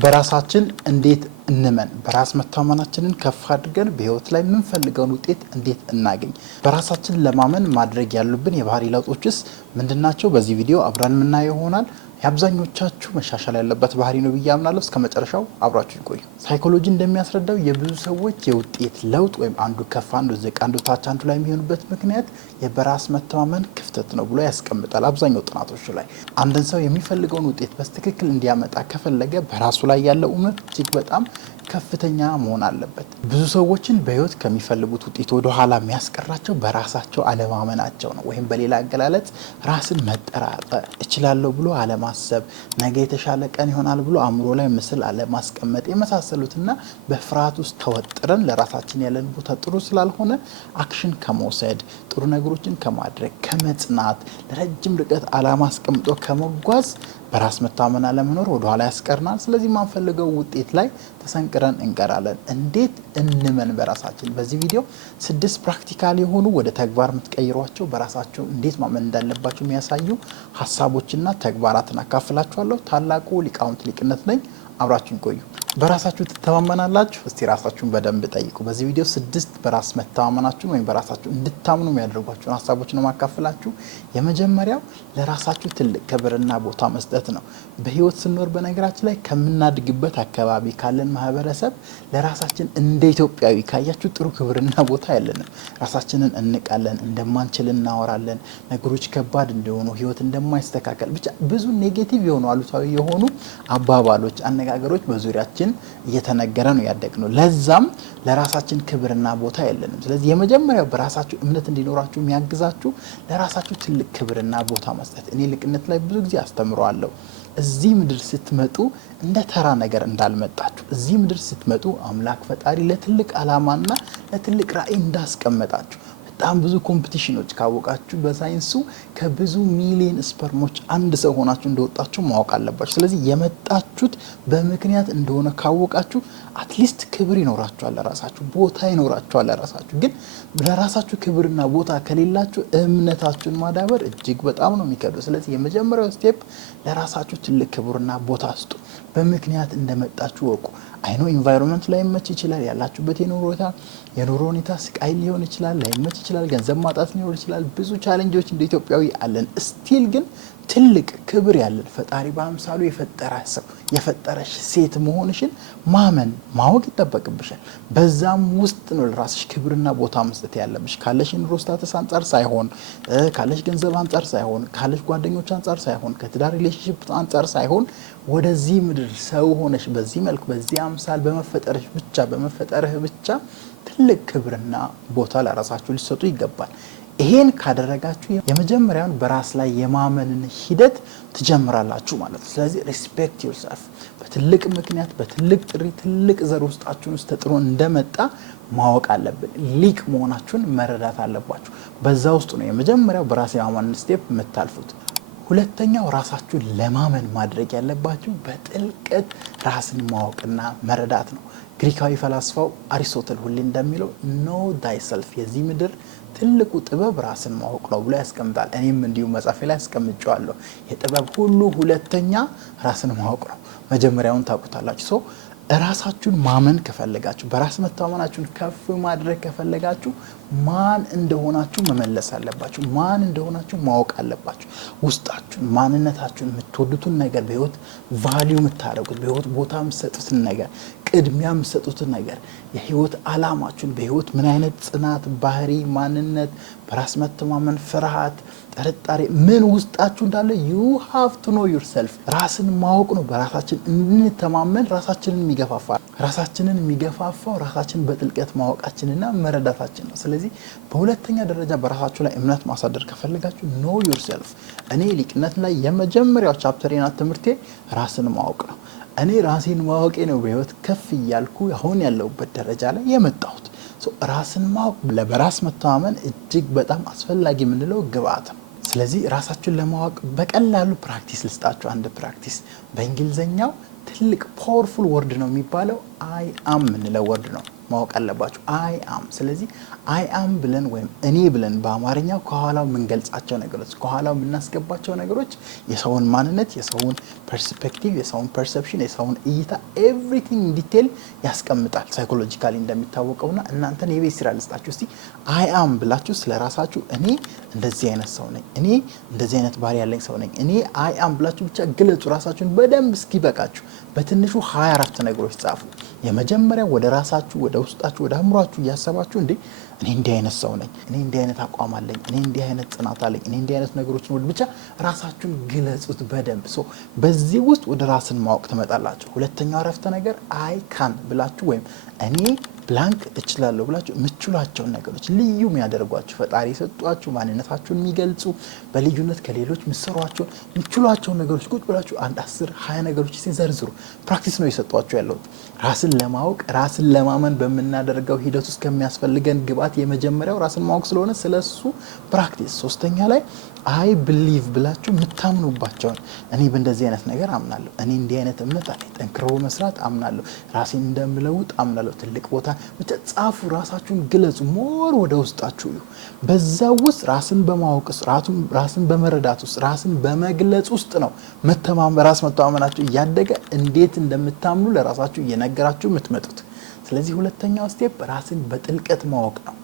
በራሳችን እንዴት እንመን በራስ መተማመናችንን ከፍ አድርገን በህይወት ላይ ምን ፈልገውን ውጤት እንዴት እናገኝ በራሳችን ለማመን ማድረግ ያሉብን የባህሪ ለውጦችስ ምንድናቸው በዚህ ቪዲዮ አብረን ምናየው ይሆናል ያብዛኞቻችሁ መሻሻል ያለበት ባህሪ ነው ብያምናለሁ እስከመጨረሻው አብራችሁ ይቆዩ ሳይኮሎጂ እንደሚያስረዳው የብዙ ሰዎች የውጤት ለውጥ ወይም አንዱ ከፍ አንዱ ዝቅ አንዱ ታች አንዱ ላይ የሚሆንበት ምክንያት የበራስ መተማመን ክፍተት ነው ብሎ ያስቀምጣል አብዛኛው ጥናቶች ላይ አንድን ሰው የሚፈልገውን ውጤት በትክክል እንዲያመጣ ከፈለገ በራሱ ላይ ያለው እምነት እጅግ በጣም ከፍተኛ መሆን አለበት ብዙ ሰዎችን በህይወት ከሚፈልጉት ውጤት ወደ ኋላ የሚያስቀራቸው በራሳቸው አለማመናቸው ነው ወይም በሌላ አገላለጽ ራስን መጠራጠር እችላለሁ ብሎ አለማሰብ ነገ የተሻለ ቀን ይሆናል ብሎ አእምሮ ላይ ምስል አለማስቀመጥ የመሳሰሉትና በፍርሃት ውስጥ ተወጥረን ለራሳችን ያለን ቦታ ጥሩ ስላልሆነ አክሽን ከመውሰድ ጥሩ ነገሮችን ከማድረግ ከመጽናት ለረጅም ርቀት አላማ አስቀምጦ ከመጓዝ በራስ መተማመን አለመኖር ወደ ኋላ ያስቀርናል ስለዚህ ማንፈልገው ውጤት ላይ ተሰንቅረን እንቀራለን እንዴት እንመን በራሳችን በዚህ ቪዲዮ 6 ፕራክቲካል የሆኑ ወደ ተግባር የምትቀይሯቸው በራሳቸው እንዴት ማመን እንዳለባችሁ የሚያሳዩ ሐሳቦችና ተግባራትን አካፍላችኋለሁ ታላቁ ሊቃውንት ሊቅነት ነኝ አብራችሁን ቆዩ በራሳችሁ ተተማመናላችሁ እስቲ ራሳችሁን በደንብ ጠይቁ በዚህ ቪዲዮ 6 በራስ መተማመናችሁን ወይም በራሳችሁ እንድታምኑ የሚያደርጓችሁ ሐሳቦች ነው ማካፈላችሁ የመጀመሪያው ለራሳችሁ ትልቅ ክብርና ቦታ መስጠት ነው በህይወት ስንኖር በነገራችን ላይ ከምናድግበት አካባቢ ካለን ማህበረሰብ ለራሳችን እንደ ኢትዮጵያዊ ካያችሁ ጥሩ ክብርና ቦታ ያለንም ራሳችንን እንቃለን እንደማንችል እናወራለን ነገሮች ከባድ እንደሆኑ ህይወት እንደማይስተካከል ብቻ ብዙ ኔጌቲቭ የሆኑ አሉታዊ የሆኑ አባባሎች አነጋገሮች በዙሪያችን እየተነገረ ነው ያደግነው ለዛም ለራሳችን ክብርና ቦታ የለንም ስለዚህ የመጀመሪያው በራሳችሁ እምነት እንዲኖራችሁ የሚያግዛችሁ ለራሳችሁ ትልቅ ክብርና ቦታ መስጠት እኔ ልቅነት ላይ ብዙ ጊዜ አስተምራለሁ እዚህ ምድር ስትመጡ እንደ ተራ ነገር እንዳልመጣችሁ እዚህ ምድር ስትመጡ አምላክ ፈጣሪ ለትልቅ አላማና ለትልቅ ራዕይ እንዳስቀመጣችሁ በጣም ብዙ ኮምፒቲሽኖች ካወቃችሁ በሳይንሱ ከብዙ ሚሊዮን ስፐርሞች አንድ ሰው ሆናችሁ እንደወጣችሁ ማወቅ አለባችሁ ስለዚህ የመጣችሁት በምክንያት እንደሆነ ካወቃችሁ አትሊስት ክብር ይኖራችኋል ለራሳችሁ ቦታ ይኖራችኋል ለራሳችሁ ግን ለራሳችሁ ክብርና ቦታ ከሌላችሁ እምነታችሁን ማዳበር እጅግ በጣም ነው የሚከብደው ስለዚህ የመጀመሪያው ስቴፕ ለራሳችሁ ትልቅ ክብርና ቦታ ስጡ በምክንያት እንደመጣችሁ ወቁ አይኖ ኢንቫይሮንመንት ላይ መች ይችላል ያላችሁበት የኑሮ ሁኔታ ስቃይ ሊሆን ይችላል ላይመች ይችላል ገንዘብ ማጣት ሊሆን ይችላል ብዙ ቻሌንጆች እንደ ኢትዮጵያዊ አለን ስቲል ግን ትልቅ ክብር ያለን ፈጣሪ በአምሳሉ የፈጠረሽ ሴት መሆንሽን ማመን ማወቅ ይተበቅብሻል በዛም ውስጥ ነው ለራስሽ ክብርና ቦታ መስጠት ያለብሽ ካለሽ ኑሮ ስታተስ አንፃር ሳይሆን ካለሽ ገንዘብ አንፃር ሳይሆን ካለሽ ጓደኞች አንፃር ሳይሆን ከትዳር ሪሌሽንሺፕ አንፃር ሳይሆን ወደዚህ ምድር ሰው ሆነሽ በዚህ መልኩ በዚህ አምሳል በመፈጠርህ ብቻ ትልቅ ክብርና ቦታ ለራሳችሁ ሊሰጡ ይገባል ይሄን ካደረጋችሁ የመጀመሪያውን በራስ ላይ የማመንን ሂደት ትጀምራላችሁ ማለት ነው ስለዚህ ሪስፔክት ዮርሰልፍ በትልቅ ምክንያት በትልቅ ጥሪ ትልቅ ዘር ውስጣችሁን ውስጥ ተጥሮ እንደመጣ ማወቅ አለብን ሊቅ መሆናችሁን መረዳት አለባችሁ በዛ ውስጥ ነው የመጀመሪያው በራስ የማመን ስቴፕ የምታልፉት ሁለተኛው ራሳችሁን ለማመን ማድረግ ያለባችሁ በጥልቀት ራስን ማወቅና መረዳት ነው ግሪካዊ ፈላስፋው አሪስቶትል ሁሌ እንደሚለው ኖ ዳይሰልፍ የዚህ ምድር ትልቁ ጥበብ ራስን ማወቅ ነው ብሎ ያስቀምጣል እኔም እንዲሁ መጻፌ ላይ አስቀምጫለሁ የጥበብ ሁሉ ሁለተኛ ራስን ማወቅ ነው መጀመሪያውን ታውቁታላችሁ ራሳችሁን ማመን ከፈለጋችሁ በራስ መተማመናችሁን ከፍ ማድረግ ከፈለጋችሁ ማን እንደሆናችሁ መመለስ አለባችሁ ማን እንደሆናችሁ ማወቅ አለባችሁ ውስጣችሁን ማንነታችሁን የምትወዱትን ነገር በህይወት ቫልዩ የምታደርጉት በህይወት ቦታ የምትሰጡትን ነገር ቅድሚያ የምትሰጡትን ነገር የህይወት አላማችሁን በህይወት ምን አይነት ጽናት ባህሪ ማንነት በራስ መተማመን ፍርሃት ጥርጣሬ ምን ውስጣችሁ እንዳለ you have to know yourself ራስን ማወቅ ነው በራሳችን እንተማመን ራሳችንን የሚገፋፋው ራሳችንን በጥልቀት ማወቃችንና መረዳታችን ነው ስለዚህ በሁለተኛ ደረጃ በራሳችሁ ላይ እምነት ማሳደር ከፈለጋችሁ know yourself እኔ ሊቅነት ላይ የመጀመሪያው ቻፕተርና ትምህርቴ ራስን ማወቅ ነው እኔ ራሴን ማወቄ ነው በህይወት ከፍ ይያልኩ አሁን ያለውበት ደረጃ ላይ የመጣሁት ራስን ማወቅ ለበራስ መተማመን እጅግ በጣም አስፈላጊ ምንለው ግብአት ነው ስለዚህ ራሳችሁን ለማወቅ በቀላሉ ፕራክቲስ ልስጣችሁ አንድ ፕራክቲስ በእንግሊዘኛው ትልቅ ፓወርፉል ወርድ ነው የሚባለው I am ምንለው ወርድ ነው ማወቅ አለባችሁ አይ አም ስለዚህ አይ አም ብለን ወይም እኔ ብለን በአማርኛው ከኋላው ምን ገልጻቸው ነገሮች ከኋላው ምናስገባቸው ነገሮች የሰውን ማንነት የሰውን ፐርስፔክቲቭ የሰውን ፐርሰፕሽን የሰውን እይታ ኤቭሪቲንግ ዲቴል ያስቀምጣል ሳይኮሎጂካሊ እንደሚታወቀውና እናንተን የቤት ስራ ልስጣችሁ እስቲ አይ አም ብላችሁ ስለራሳችሁ እኔ እንደዚህ አይነት ሰው ነኝ እኔ እንደዚህ አይነት ባህሪ ያለኝ ሰው ነኝ እኔ አይ አም ብላችሁ ብቻ ግለጹ ራሳችሁን በደንብ እስኪበቃችሁ በትንሹ 24 ነገሮች ጻፉ የመጀመሪያው ወደ ራሳችሁ ወደ ውስጣችሁ ወደ አእምሯችሁ ያሰባችሁ እንዴ እኔ እንዲህ አይነት ሰው ነኝ እኔ እንዲህ አይነት አቋም አለኝ እኔ እንዲህ አይነት ጽናት አለኝ እኔ እንዲህ አይነት ነገሮች ነው ብቻ ራሳችሁን ግለጹት በደንብ በዚህ ውስጥ ወደ ራስን ማወቅ ተመጣላችሁ ሁለተኛው አረፍተ ነገር አይ ካን ብላችሁ ወይም እኔ ብላንክ እችላለሁ ብላችሁ ምችሏቸው ነገሮች ልዩ የሚያደርጓችሁ ፈጣሪ ሰጧችሁ ማንነታችሁን የሚገልጹ በልዩነት ከሌሎች ምሰሯቸው ምችሏቸው ነገሮች ቁጭ ብላችሁ 1 10 20 ነገሮች ሲዘርዝሩ ፕራክቲስ ነው የሰጧችሁ ያለው ራስን ለማወቅ ራስን ለማመን በመናደርገው ሂደት ውስጥ ከሚያስፈልገን ግብአት የመጀመሪያው ራስን ማወቅ ስለሆነ ስለሱ ፕራክቲስ ሶስተኛ ላይ አይ ቢሊቭ ብላችሁ ምታምኑባቸው እኔ በእንደዚህ አይነት ነገር አምናለሁ እኔ እንዲህ አይነት እምነት አለኝ ጠንክሮ መስራት አምናለሁ ራሴን እንደምለውጥ አምናለሁ ትልቅ ቦታ ብቻ ጻፉ ራሳችሁን ግለጹ ሞር ወደ ውስጣችሁ በዛው ውስጥ ራስን በማወቅ ራስን በመረዳት ውስጥ ራስን በመግለጽ ውስጥ ነው ራስ መተማመናችሁ እያደገ እንዴት እንደምታምኑ ለራሳችሁ እየነገራችሁ የምትመጡት ስለዚህ ሁለተኛው ስቴፕ ራስን በጥልቀት ማወቅ ነው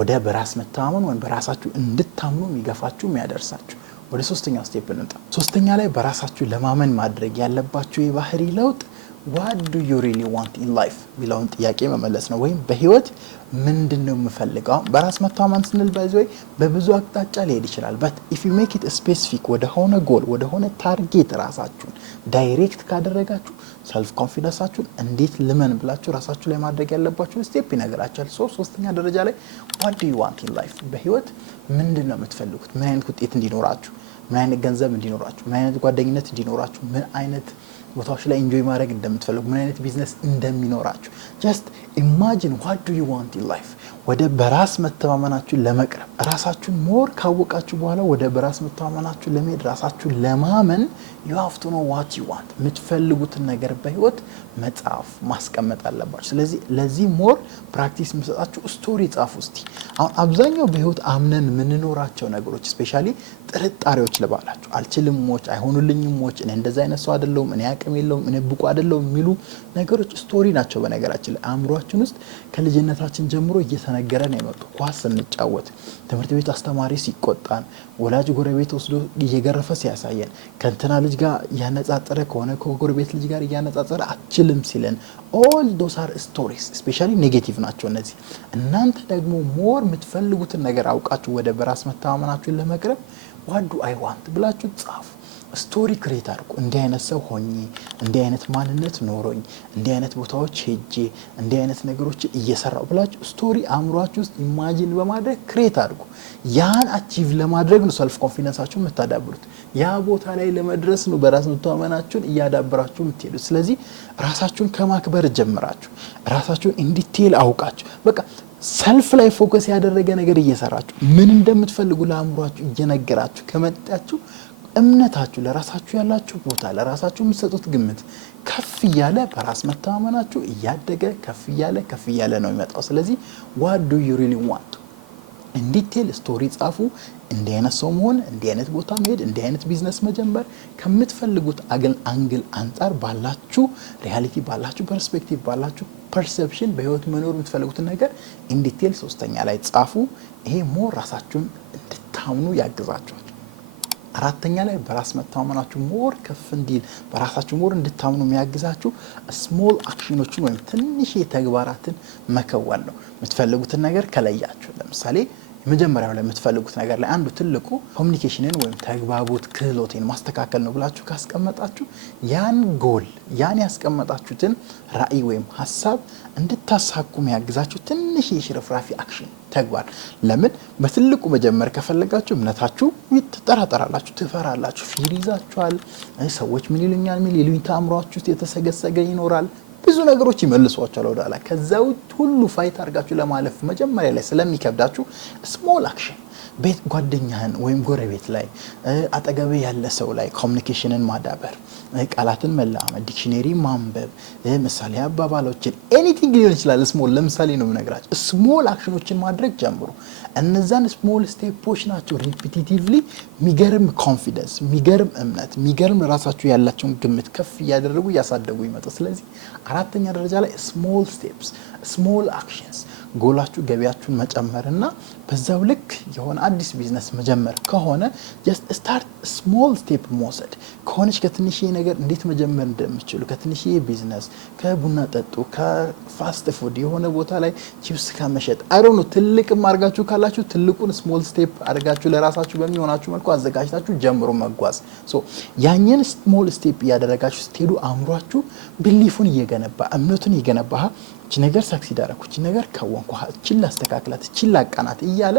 ወደ በራስ መተማመን ወይም በራሳችሁ እንድታምኑ የሚገፋችሁ የሚያደርሳችሁ ወደ ሶስተኛው ስቴፕ እንምጣ ሶስተኛ ላይ በራሳችሁ ለማመን ማድረግ ያለባችሁ የባህሪ ለውጥ what do you really want in life ሚለውን ጥያቄ መመለስ ነው ወይም በህይወት ምንድነው የምፈልገው በራስ መተማመን ስንል ባይዘይ በብዙ አቅጣጫ ሊሄድ ይችላል but if you make it specific ወደ ሆነ ጎል ወደ ሆነ ታርጌት ራሳችሁን ዳይሬክት ካደረጋችሁ ሰልፍ ኮንፊደንሳችሁን እንዴት ልመን ብላችሁ ራሳችሁ ላይ ማድረግ ያለባችሁ ስቴፕ ይነግራችኋል ሶስተኛ ደረጃ ላይ what do you want in life በህይወት ምንድነው የምትፈልጉት ምን አይነት ውጤት እንዲኖራችሁ ምን አይነት ገንዘብ እንዲኖራችሁ ምን አይነት ጓደኝነት እንዲኖራችሁ ምን አይነት ቦታዎች ላይ ኢንጆይ ማድረግ እንደምትፈልጉ ምን አይነት ቢዝነስ እንደሚኖራችሁ just imagine what do you want in life ወደ በራስ መተማመናችሁ ለመቅረብ ራሳችሁን ሞር ካወቃችሁ በኋላ ወደ በራስ መተማመናችሁ ለመሄድ ራሳችሁን ለማመን you have to know what you want የምትፈልጉትን ነገር በህይወት መጻፍ ማስቀመጥ አለባችሁ ስለዚህ ለዚህ ሞር ፕራክቲስ መስጣችሁ ስቶሪ ጻፉ እስቲ አሁን አብዛኛው በህይወት አምነን ምንኖራቸው ነገሮች ስፔሻሊ ጥርጣሬዎች ለባላችሁ አልችልም ሞች አይሆኑልኝም ሞች እኔ እንደዛ አይነት ሰው አይደለም እኔ አቅም የለውም እኔ ብቁ አይደለም የሚሉ ነገሮች ስቶሪ ናቸው በነገራችን ላይ አእምሮአችን ውስጥ ከልጅነታችን ጀምሮ እየተነገረን የመጡ ኳስ ስንጫወት ትምህርት ቤት አስተማሪ ሲቆጣን ወላጅ ጎረቤት ወስዶ እየገረፈ ሲያሳየን ከንተና ልጅ ጋር ያነጻጸረ ከሆነ ከጎረቤት ልጅ ጋር ያነጻጸረ አትችልም ሲለን all those are stories especially negative ናቸው እነዚህ እናንተ ደግሞ ሞር የምትፈልጉትን ነገር አውቃችሁ ወደ በራስ መተማመናችሁን ለመቅረብ what do I want ብላችሁ ጻፉ ስቶሪ ክሬት አድርጉ እንዲህ አይነት ሰው ሆኜ እንዲህ አይነት ማንነት ኖሮኝ እንዲህ አይነት ቦታዎች ሄጄ እንዲህ አይነት ነገሮች እየሰራው ብላችሁ ስቶሪ አእምሮአችሁ ውስጥ ኢማጂን በማድረግ ክሬት አድርጉ ያን አቺቭ ለማድረግ ነው ሰልፍ ኮንፊደንሳችሁን የምታዳብሩት ያ ቦታ ላይ ለመድረስ ነው በራስ መተማመናችሁን እያዳበራችሁ የምትሄዱት ስለዚህ ራሳችሁን ከማክበር ጀምራችሁ ራሳችሁን ኢን ዲቴል አውቃችሁ በቃ ሰልፍ ላይ ፎከስ ያደረገ ነገር እየሰራችሁ ምን እንደምትፈልጉ ለአእምሮአችሁ እየነገራችሁ ከመጣችሁ እምነታችሁ ለራሳችሁ ያላችሁ ቦታ ለራሳችሁ የምትሰጡት ግምት ከፍ ያለ በራስ መተማመናችሁ እያደገ ከፍ ያለ ነው የሚመጣው ስለዚህ what do you really want in detail ስቶሪ ጻፉ እንዲህ አይነት ሰው መሆን እንዲህ አይነት ቦታ መሄድ እንዲህ አይነት ቢዝነስ መጀመር ከምትፈልጉት አንግል አንፃር ባላችሁ ሪያሊቲ ባላችሁ ፐርስፔክቲቭ ባላችሁ ፐርሰፕሽን በህይወት መኖር የምትፈልጉት ነገር in detail ሶስተኛ ላይ ጻፉ ይሄ ሞር ራሳችሁን እንድታምኑ ያግዛችኋል አራተኛ ላይ በራስ መተማመናችሁ ሞር ከፍ እንዲል በራሳችሁ ሞር እንድታምኑ የሚያግዛችሁ ስሞል አክሽኖችን ወይም ትንሽ ተግባራትን መከወን ነው የምትፈልጉትን ነገር ከለያችሁ ለምሳሌ የመጀመሪያው ላይ የምትፈልጉት ነገር ላይ አንዱ ትልቁ ኮሙኒኬሽንን ወይም ተግባቦት ክህሎትን ማስተካከል ነው ብላችሁ ካስቀመጣችሁ ያን ጎል ያን ያስቀመጣችሁትን ራዕይ ወይም ሐሳብ እንድታሳኩ የሚያግዛችሁ ትንሽ የሽርፍራፊ አክሽን ተግባር ለምን በትልቁ መጀመር ከፈለጋችሁ እምነታችሁ ይተጠራጠራላችሁ ትፈራላችሁ ፊር ይዛችኋል ሰዎች ምን ይሉኛል ምን ይሉኝ ታምሯችሁ የተሰገሰገ ይኖራል ብዙ ነገሮች ይመልሷቸዋል ወዳላ ከዛው ሁሉ ፋይት አድርጋችሁ ለማለፍ መጀመሪያ ላይ ስለሚከብዳችሁ ስሞል አክሽን ቤት ጓደኛህን ወይም ጎረቤት ላይ አጠገብ ያለ ሰው ላይ ኮሚኒኬሽንን ማዳበር፣ ቃላትን መለማመድ፣ ዲክሽነሪ ማንበብ፣ ምሳሌ አባባሎችን ኤኒቲንግ ሊሆን ይችላል። ስሞል ለምሳሌ ነው የምነግራችሁ። ስሞል አክሽኖችን ማድረግ ጀምሩ። እነዛን ስሞል ስቴፖች ናቸው ሪፒቲቲቭሊ የሚገርም ኮንፊደንስ፣ የሚገርም እምነት፣ የሚገርም ራሳችሁ ያላቸውን ግምት ከፍ እያደረጉ እያሳደጉ ይመጡ። ስለዚህ አራተኛ ደረጃ ላይ ስሞል ስቴፕስ፣ ስሞል አክሽንስ ጎላችሁ ገቢያችሁን መጨመርና በዛው ልክ የሆነ አዲስ ቢዝነስ መጀመር ከሆነ ጀስት ስታርት ስሞል ስቴፕ መውሰድ ከሆነች ከትንሽዬ ነገር እንዴት መጀመር እንደምትችሉ ከትንሽዬ ቢዝነስ፣ ከቡና ጠጡ፣ ከፋስት ፉድ የሆነ ቦታ ላይ ቺፕስ ከመሸጥ አይሮኑ ትልቅም አድርጋችሁ ካላችሁ ትልቁን ስሞል ስቴፕ አድርጋችሁ ለራሳችሁ በሚሆናችሁ መልኩ አዘጋጅታችሁ ጀምሮ መጓዝ። ያንን ስሞል ስቴፕ እያደረጋችሁ ስትሄዱ አእምሯችሁ ቢሊፉን እየገነባ እምነቱን እየገነባ እቺ ነገር ሳክሲድ አደረኩ፣ እቺ ነገር ከወንኩ፣ እቺ ላስተካክላት፣ እቺ ላቃናት እያለ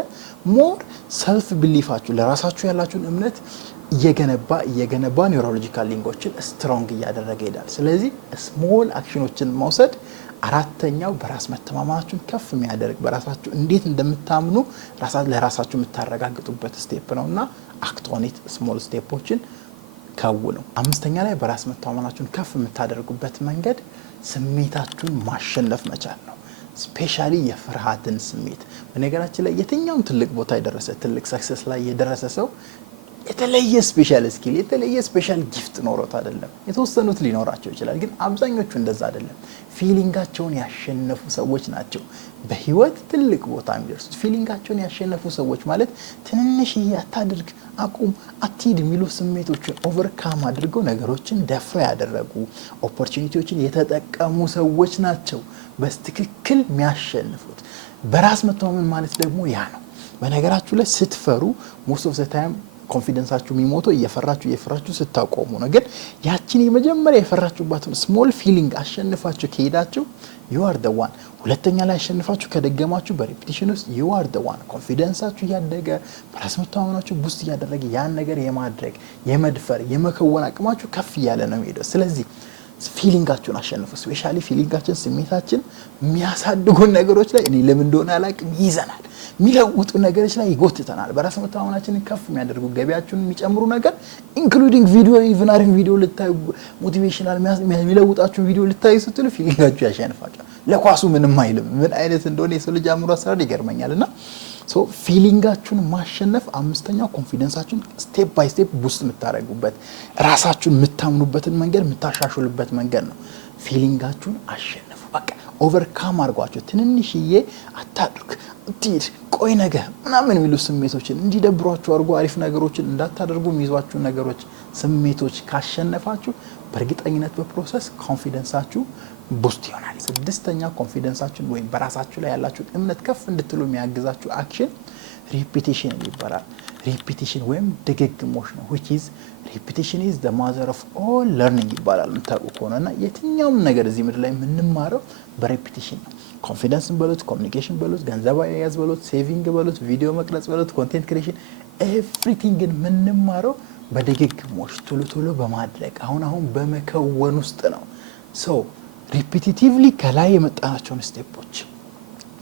ሞር ሰልፍ ቢሊፋችሁ ለራሳችሁ ያላችሁን እምነት እየገነባ ኒውሮሎጂካል ሊንኮችን ስትሮንግ እያደረገ ይሄዳል። ስለዚህ ስሞል አክሽኖችን መውሰድ አራተኛው በራስ መተማመናችሁን ከፍ የሚያደርግ በራሳችሁ እንዴት እንደምታምኑ ለራሳችሁ የምታረጋግጡበት ስቴፕ ነውና አክት ኦን ኢት ስሞል ስቴፖችን ከውኑ። አምስተኛ ላይ በራስ መተማመናችሁን ከፍ የምታደርጉበት መንገድ ስሜታችሁን ማሸነፍ መቻል ነው። ስፔሻሊ የፍርሃትን ስሜት። በነገራችን ላይ የትኛውም ትልቅ ቦታ የደረሰ ትልቅ ሰክሰስ ላይ የደረሰ ሰው የተለየ ስፔሻል ስኪል የተለየ ስፔሻል ጊፍት ኖሮት አይደለም። የተወሰኑት ሊኖራቸው ይችላል፣ ግን አብዛኞቹ እንደዛ አይደለም። ፊሊንጋቸውን ያሸነፉ ሰዎች ናቸው በህይወት ትልቅ ቦታ የሚደርሱት። ፊሊንጋቸውን ያሸነፉ ሰዎች ማለት ትንንሽዬ አታድርግ፣ አቁም፣ አትሂድ የሚሉ ስሜቶችን ኦቨርካም አድርገው ነገሮችን ደፍረው ያደረጉ ኦፖርቹኒቲዎችን የተጠቀሙ ሰዎች ናቸው በትክክል የሚያሸንፉት። በራስ መተማመን ማለት ደግሞ ያ ነው። በነገራችሁ ላይ ስትፈሩ ሞስት ኦፍ ዘ ታይም ኮንፊደንሳችሁ የሚሞተው እየፈራችሁ ስታቆሙ ነው። ግን ያቺን የመጀመሪያ የፈራችሁባትን ስሞል ፊሊንግ አሸንፋችሁ ከሄዳችሁ you are the one። ሁለተኛ ላይ አሸንፋችሁ ከደገማችሁ በሪፒቲሽን ውስጥ you are the one። ኮንፊደንሳችሁ ያደገ በራስ መተማመናችሁ ቡስት እያደረገ ያን ነገር የማድረግ የመድፈር የመከወን አቅማችሁ ከፍ እያለ ነው የሚሄደው። ስለዚህ ፊሊንጋችሁን አሸንፉ። ስፔሻሊ ፊሊንጋችን ስሜታችን የሚያሳድጉን ነገሮች ላይ እኔ ለምን እንደሆነ አላውቅም ይዘናል፣ የሚለውጡ ነገሮች ላይ ይጎትተናል። በራስ መተማመናችንን ከፍ የሚያደርጉ ገቢያችሁን የሚጨምሩ ነገር ኢንክሉዲንግ ቪዲዮ ኢቭን አሪፍ ቪዲዮ ልታዩ ሞቲቬሽናል የሚለውጣችሁ ቪዲዮ ልታዩ ስትሉ ፊሊንጋችሁ ያሸንፋችኋል። ለኳሱ ምንም አይልም። ምን አይነት እንደሆነ የሰው ልጅ አእምሮ አሰራር ይገርመኛልና ፊሊንጋችሁን ማሸነፍ አምስተኛው ኮንፊደንሳችሁን ስቴፕ ባይ ስቴፕ ቡስት የምታደርጉበት ራሳችሁን የምታምኑበትን መንገድ የምታሻሽሉበት መንገድ ነው። ፊሊንጋችሁን አሸንፉ። በቃ ኦቨርካም አድርጓቸው። ትንንሽዬ አታድርግ፣ አትሂድ፣ ቆይ ነገ ምናምን የሚሉ ስሜቶችን እንዲደብሯችሁ አድርጎ አሪፍ ነገሮችን እንዳታደርጉ የሚይዟችሁ ነገሮች ስሜቶች ካሸነፋችሁ በእርግጠኝነት በፕሮሰስ ኮንፊደንሳችሁ ቡስት ይሆናል። ስድስተኛ ኮንፊደንሳችሁን ወይም በራሳችሁ ላይ ያላችሁን እምነት ከፍ እንድትሉ የሚያግዛችሁ አክሽን ሪፒቲሽን ይባላል። ሪፒቲሽን ወይም ድግግሞሽ ነው። which is repetition is the mother of all learning ይባላል። የምታውቁ ከሆነና የትኛውም ነገር እዚህ ምድር ላይ የምንማረው በሪፒቲሽን ነው። ኮንፊደንስን በሉት፣ ኮሚኒኬሽን በሉት፣ ገንዘብ አያያዝ በሉት፣ ሴቪንግ በሉት፣ ቪዲዮ መቅረጽ በሉት፣ ኮንቴንት ክሬሽን ኤቭሪቲንግን የምንማረው በድግግሞሽ ቶሎ በማድረግ አሁን በመከወን ውስጥ ነው። ሪፒቲቲቭሊ ከላይ የመጣናቸውን ስቴፖች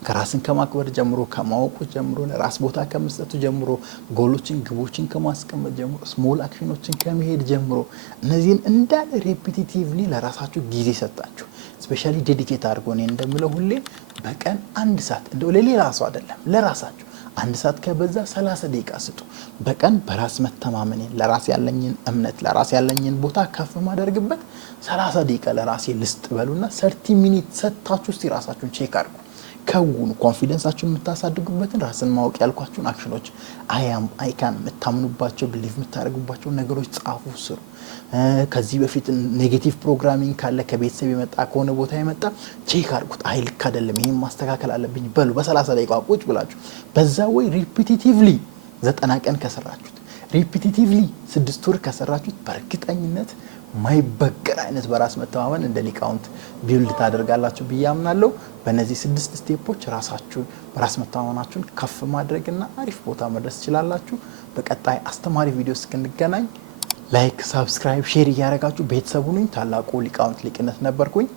ከራስን ከማክበር ጀምሮ ከማወቁ ጀምሮ ለራስ ቦታ ከመስጠቱ ጀምሮ ጎሎችን ግቦችን ከማስቀመጥ ጀምሮ ስሞል አክሽኖችን ከመሄድ ጀምሮ እነዚህን እንዳለ ሪፒቲቲቭሊ ለራሳችሁ ጊዜ ሰጣችሁ ስፔሻሊ ዴዲኬት አድርጎ እኔ እንደምለው ሁሌ በቀን 1 ሰዓት እንደው ለሌላ ሰው አይደለም ለራሳችሁ 1 ሰዓት ከበዛ 30 ደቂቃ ስጡ። በቀን በራስ መተማመኔን ለራስ ያለኝን እምነት ለራስ ያለኝን ቦታ ከፍ ማደርግበት 30 ደቂቃ ለራሴ ልስጥ በሉና 30 ሚኒት ሰጣችሁ እስቲ ራሳችሁን ቼክ አድርጉ። ከውኑ ኮንፊደንሳችሁን የምታሳድጉበትን ራስን ማወቅ ያልኳችሁን አክሽኖች አይ ካን የምታምኑባቸው ቢሊቭ የምታደርጉባቸው ነገሮች ጻፉ፣ ስሩ። ከዚህ በፊት ኔጌቲቭ ፕሮግራሚንግ ካለ ከቤተሰብ የመጣ ከሆነ ቦታ የመጣ ቼክ አድርጉት። አይ ልክ አይደለም ይሄን ማስተካከል አለብኝ በሉ። በ30 ደቂቃ ቁጭ ብላችሁ በዛ ወይ ሪፒቲቲቭሊ 90 ቀን ከሰራችሁት ሪፒቲቲቭሊ 6 ወር ከሰራችሁት በእርግጠኝነት ማይበገር አይነት በራስ መተማመን እንደ ሊቃውንት ቢልድ ታደርጋላችሁ ብዬ አምናለሁ። በእነዚህ 6 ስቴፖች ራሳችሁን በራስ መተማመናችሁን ከፍ ማድረግና አሪፍ ቦታ መድረስ ትችላላችሁ። በቀጣይ አስተማሪ ቪዲዮ እስክንገናኝ ላይክ፣ ሰብስክራይብ፣ ሼር እያደረጋችሁ ቤተሰቡን ታላቁ ሊቃውንት ሊቅነት ነበርኩኝ።